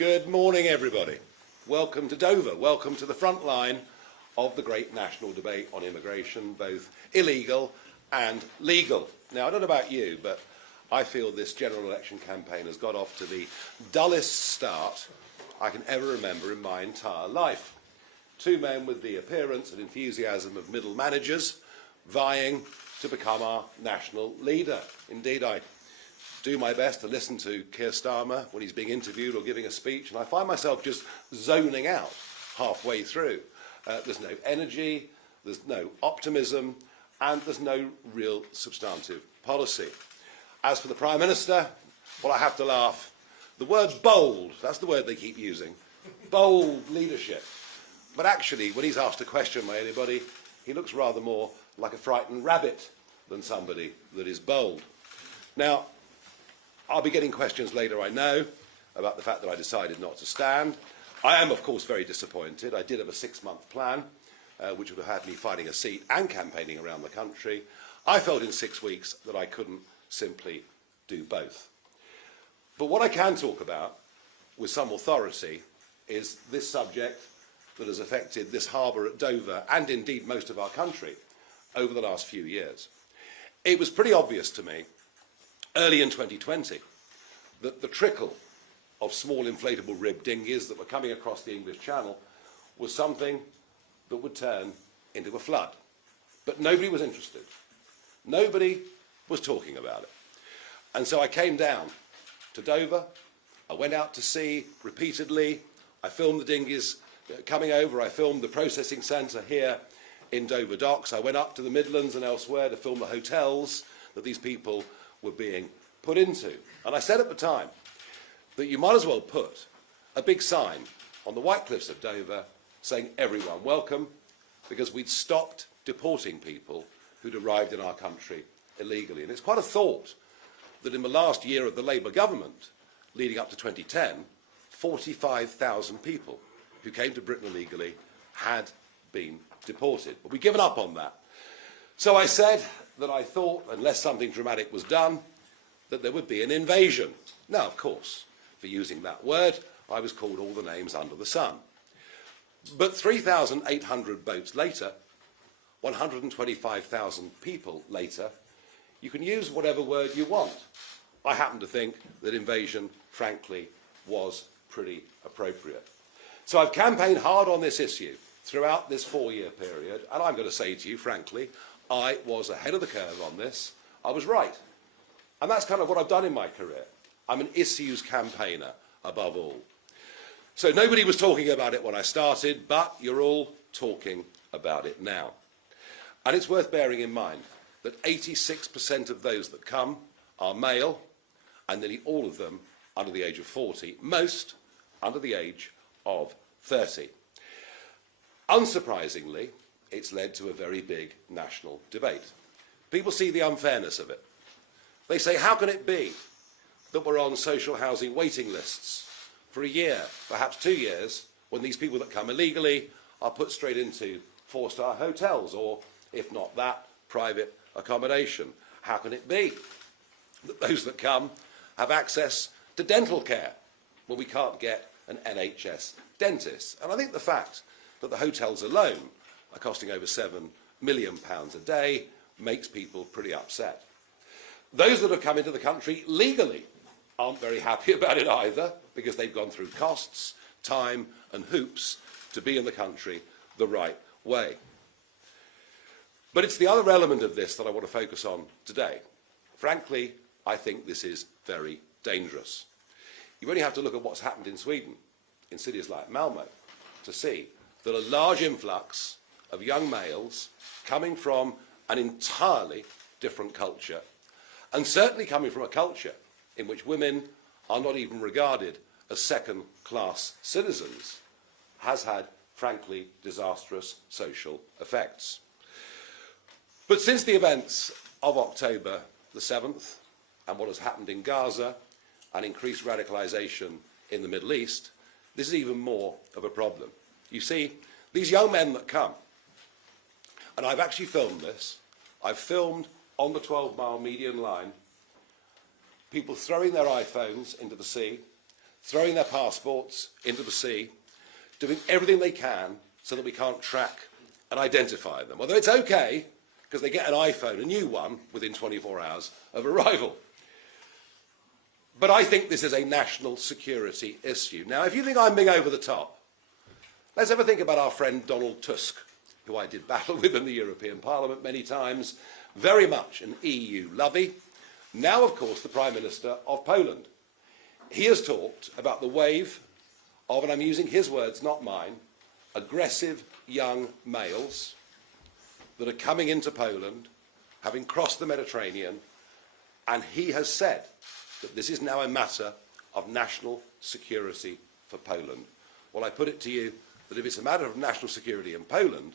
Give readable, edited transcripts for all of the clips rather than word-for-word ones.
Good morning, everybody. Welcome to Dover. Welcome to the front line of the great national debate on immigration, both illegal and legal. Now, I don't know about you, but I feel this general election campaign has got off to the dullest start I can ever remember in my entire life. Two men with the appearance and enthusiasm of middle managers vying to become our national leader. Indeed, I do my best to listen to Keir Starmer when he's being interviewed or giving a speech, and I find myself just zoning out halfway through. There's no energy, there's no optimism, and there's no real substantive policy. As for the Prime Minister, well, I have to laugh. The word bold, that's the word they keep using. Bold leadership. But actually, when he's asked a question by anybody, he looks rather more like a frightened rabbit than somebody that is bold. Now, I'll be getting questions later, I know, about the fact that I decided not to stand. I am, of course, very disappointed. I did have a 6-month plan, which would have had me finding a seat and campaigning around the country. I felt in 6 weeks that I couldn't simply do both. But what I can talk about with some authority is this subject that has affected this harbour at Dover and indeed most of our country over the last few years. It was pretty obvious to me early in 2020 that the trickle of small inflatable rib dinghies that were coming across the English Channel was something that would turn into a flood. But nobody was interested. Nobody was talking about it. And so I came down to Dover. I went out to sea repeatedly. I filmed the dinghies coming over. I filmed the processing centre here in Dover Docks. I went up to the Midlands and elsewhere to film the hotels that these people were being put into. And I said at the time that you might as well put a big sign on the White Cliffs of Dover saying everyone welcome, because we'd stopped deporting people who'd arrived in our country illegally. And it's quite a thought that in the last year of the Labour government, leading up to 2010, 45,000 people who came to Britain illegally had been deported. But we'd given up on that. So I said that I thought, unless something dramatic was done, that there would be an invasion. Now, of course, for using that word, I was called all the names under the sun. But 3,800 boats later, 125,000 people later, you can use whatever word you want. I happen to think that invasion, frankly, was pretty appropriate. So I've campaigned hard on this issue throughout this 4-year period, and I'm going to say to you, frankly, I was ahead of the curve on this. I was right. And that's kind of what I've done in my career. I'm an issues campaigner above all. So nobody was talking about it when I started, but you're all talking about it now. And it's worth bearing in mind that 86% of those that come are male, and nearly all of them under the age of 40, most under the age of 30. Unsurprisingly, it's led to a very big national debate. People see the unfairness of it. They say, how can it be that we're on social housing waiting lists for a year, perhaps 2 years, when these people that come illegally are put straight into 4-star hotels, or, if not that, private accommodation? How can it be that those that come have access to dental care when we can't get an NHS dentist? And I think the fact that the hotels alone are costing over £7 million a day makes people pretty upset. Those that have come into the country legally aren't very happy about it either, because they've gone through costs, time and hoops to be in the country the right way. But it's the other element of this that I want to focus on today. Frankly, I think this is very dangerous. You only have to look at what's happened in Sweden, in cities like Malmö, to see that a large influx of young males coming from an entirely different culture, and certainly coming from a culture in which women are not even regarded as second-class citizens, has had, frankly, disastrous social effects. But since the events of October the 7th and what has happened in Gaza and increased radicalisation in the Middle East, this is even more of a problem. You see, these young men that come, and I've actually filmed this, I've filmed on the 12-mile median line people throwing their iPhones into the sea, throwing their passports into the sea, doing everything they can so that we can't track and identify them. Although it's okay, because they get an iPhone, a new one, within 24 hours of arrival. But I think this is a national security issue. Now, if you think I'm being over the top, let's have a think about our friend Donald Tusk, who I did battle with in the European Parliament many times, very much an EU lovey, now, of course, the Prime Minister of Poland. He has talked about the wave of, and I'm using his words, not mine, aggressive young males that are coming into Poland, having crossed the Mediterranean, and he has said that this is now a matter of national security for Poland. Well, I put it to you that if it's a matter of national security in Poland,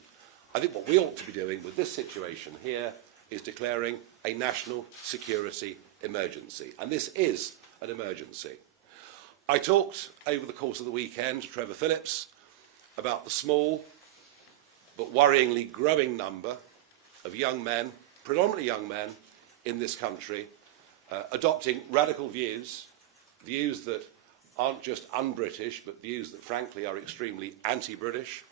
I think what we ought to be doing with this situation here is declaring a national security emergency. And this is an emergency. I talked over the course of the weekend to Trevor Phillips about the small but worryingly growing number of young men, predominantly young men, in this country, adopting radical views, views that aren't just un-British, but views that frankly are extremely anti-British.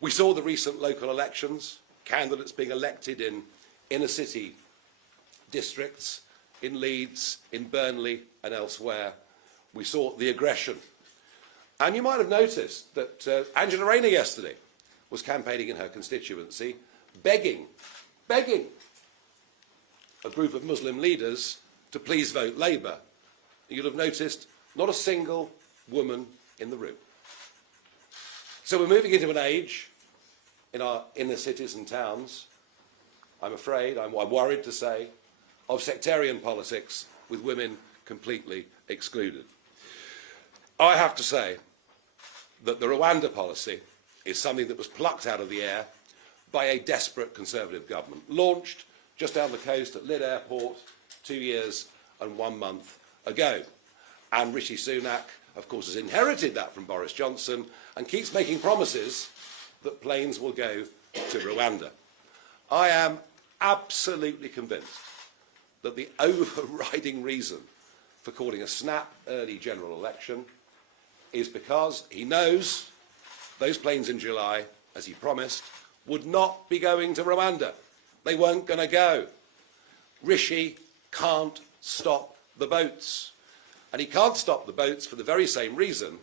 We saw the recent local elections, candidates being elected in inner city districts, in Leeds, in Burnley and elsewhere. We saw the aggression. And you might have noticed that Angela Rayner yesterday was campaigning in her constituency, begging a group of Muslim leaders to please vote Labour. You'll have noticed not a single woman in the room. So we're moving into an age in our inner cities and towns, I'm afraid, I'm worried to say, of sectarian politics with women completely excluded. I have to say that the Rwanda policy is something that was plucked out of the air by a desperate Conservative government, launched just down the coast at Lyd Airport 2 years and 1 month ago. And Rishi Sunak, of course, has inherited that from Boris Johnson and keeps making promises that planes will go to Rwanda. I am absolutely convinced that the overriding reason for calling a snap early general election is because he knows those planes in July, as he promised, would not be going to Rwanda. They weren't going to go. Rishi can't stop the boats. And he can't stop the boats for the very same reason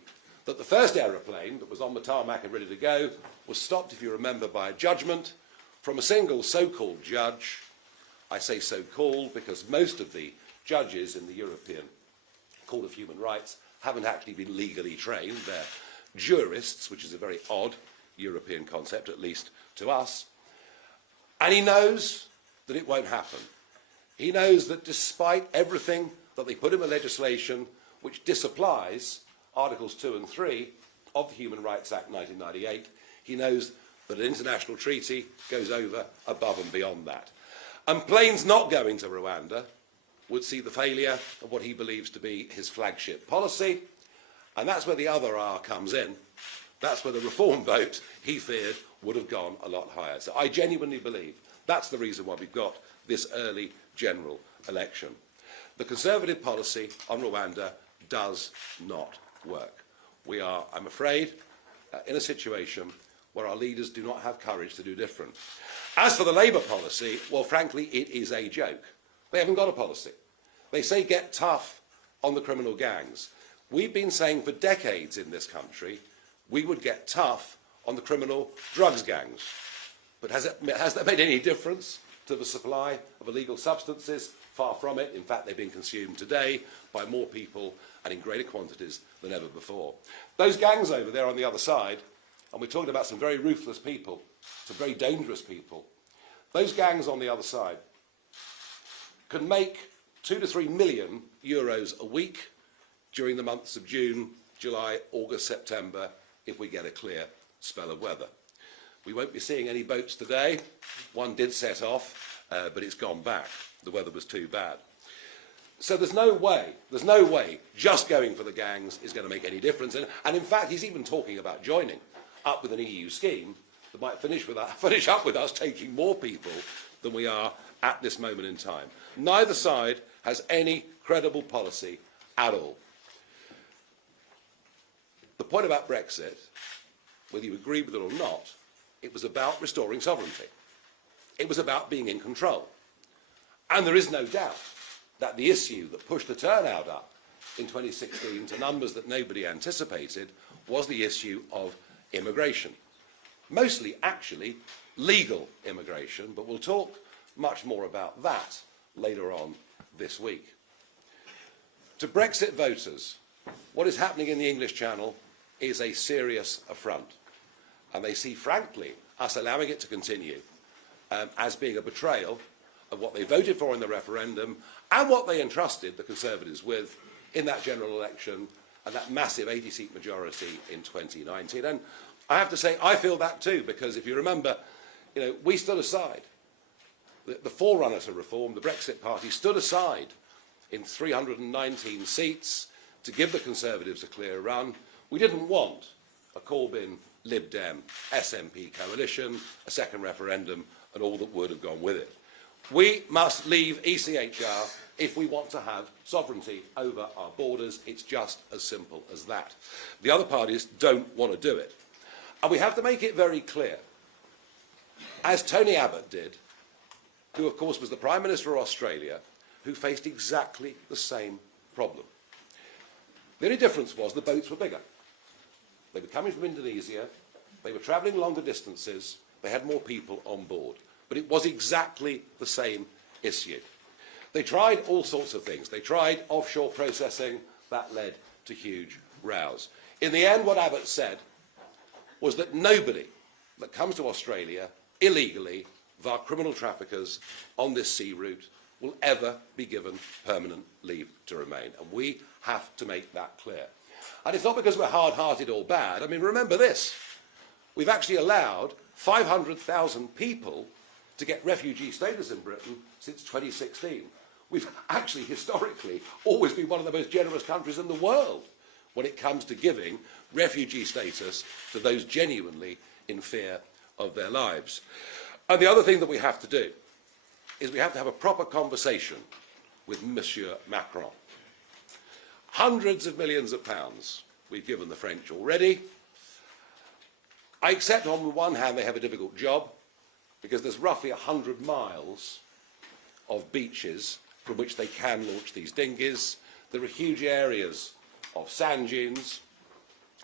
that the first aeroplane that was on the tarmac and ready to go was stopped, if you remember, by a judgment from a single so-called judge. I say so-called because most of the judges in the European Court of Human Rights haven't actually been legally trained. They're jurists, which is a very odd European concept, at least to us. And he knows that it won't happen. He knows that despite everything that they put in the legislation which disapplies Articles 2 and 3 of the Human Rights Act 1998, he knows that an international treaty goes over, above and beyond that. And planes not going to Rwanda would see the failure of what he believes to be his flagship policy, and that's where the other R comes in. That's where the reform vote, he feared, would have gone a lot higher. So I genuinely believe that's the reason why we've got this early general election. The Conservative policy on Rwanda does not work. We are, I'm afraid, in a situation where our leaders do not have courage to do different. As for the Labour policy, well, frankly, it is a joke. They haven't got a policy. They say get tough on the criminal gangs. We've been saying for decades in this country we would get tough on the criminal drugs gangs. But has that made any difference to the supply of illegal substances? Far from it. In fact, they're being consumed today by more people and in greater quantities than ever before. Those gangs over there on the other side, and we're talking about some very ruthless people, some very dangerous people, those gangs on the other side can make 2 to 3 million euros a week during the months of June, July, August, September, if we get a clear spell of weather. We won't be seeing any boats today. One did set off, but it's gone back. The weather was too bad. So there's no way just going for the gangs is going to make any difference. And in fact, he's even talking about joining up with an EU scheme that might finish up with us taking more people than we are at this moment in time. Neither side has any credible policy at all. point about Brexit, whether you agree with it or not, it was about restoring sovereignty. It was about being in control. And there is no doubt that the issue that pushed the turnout up in 2016 to numbers that nobody anticipated was the issue of immigration. Mostly, actually, legal immigration, but we'll talk much more about that later on this week. To Brexit voters, what is happening in the English Channel is a serious affront. And they see, frankly, us allowing it to continue as being a betrayal of what they voted for in the referendum and what they entrusted the Conservatives with in that general election and that massive 80-seat majority in 2019. And I have to say, I feel that too, because if you remember, we stood aside. The forerunner to reform, the Brexit Party, stood aside in 319 seats to give the Conservatives a clear run. We didn't want a Corbyn, Lib Dem, SNP coalition, a second referendum, and all that would have gone with it. We must leave ECHR if we want to have sovereignty over our borders. It's just as simple as that. The other parties don't want to do it. And we have to make it very clear, as Tony Abbott did, who of course was the Prime Minister of Australia, who faced exactly the same problem. The only difference was the boats were bigger. They were coming from Indonesia, they were travelling longer distances, they had more people on board. But it was exactly the same issue. They tried all sorts of things. They tried offshore processing, that led to huge rows. In the end, what Abbott said was that nobody that comes to Australia illegally via criminal traffickers on this sea route will ever be given permanent leave to remain. And we have to make that clear. And it's not because we're hard-hearted or bad. I mean, remember this. We've actually allowed 500,000 people to get refugee status in Britain since 2016. We've actually, historically, always been one of the most generous countries in the world when it comes to giving refugee status to those genuinely in fear of their lives. And the other thing that we have to do is we have to have a proper conversation with Monsieur Macron. Hundreds of millions of pounds we've given the French already. I accept on the one hand they have a difficult job because there's roughly 100 miles of beaches from which they can launch these dinghies. There are huge areas of sand dunes.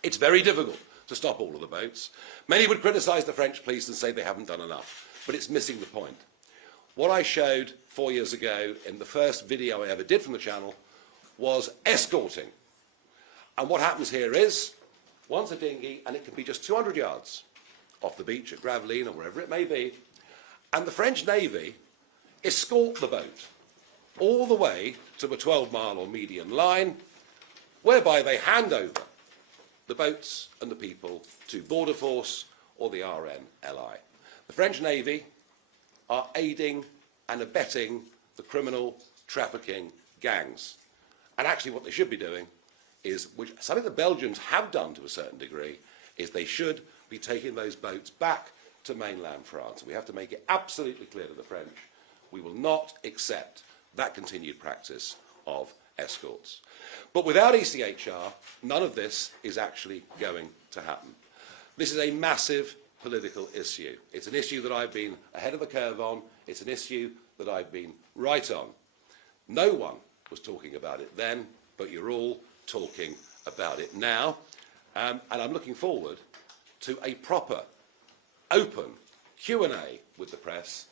It's very difficult to stop all of the boats. Many would criticise the French police and say they haven't done enough, but it's missing the point. What I showed 4 years ago in the first video I ever did from the channel was escorting. And what happens here is, once a dinghy, and it can be just 200 yards off the beach at Gravelines or wherever it may be, and the French Navy escort the boat all the way to a 12-mile or median line, whereby they hand over the boats and the people to Border Force or the RNLI. The French Navy are aiding and abetting the criminal trafficking gangs. And actually what they should be doing is, which something the Belgians have done to a certain degree, is they should be taking those boats back to mainland France. We have to make it absolutely clear to the French, we will not accept that continued practice of escorts. But without ECHR, none of this is actually going to happen. This is a massive political issue. It's an issue that I've been ahead of the curve on. It's an issue that I've been right on. No one was talking about it then, but you're all talking about it now. And I'm looking forward to a proper, open Q&A with the press,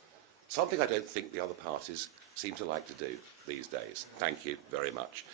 something I don't think the other parties seem to like to do these days. Thank you very much.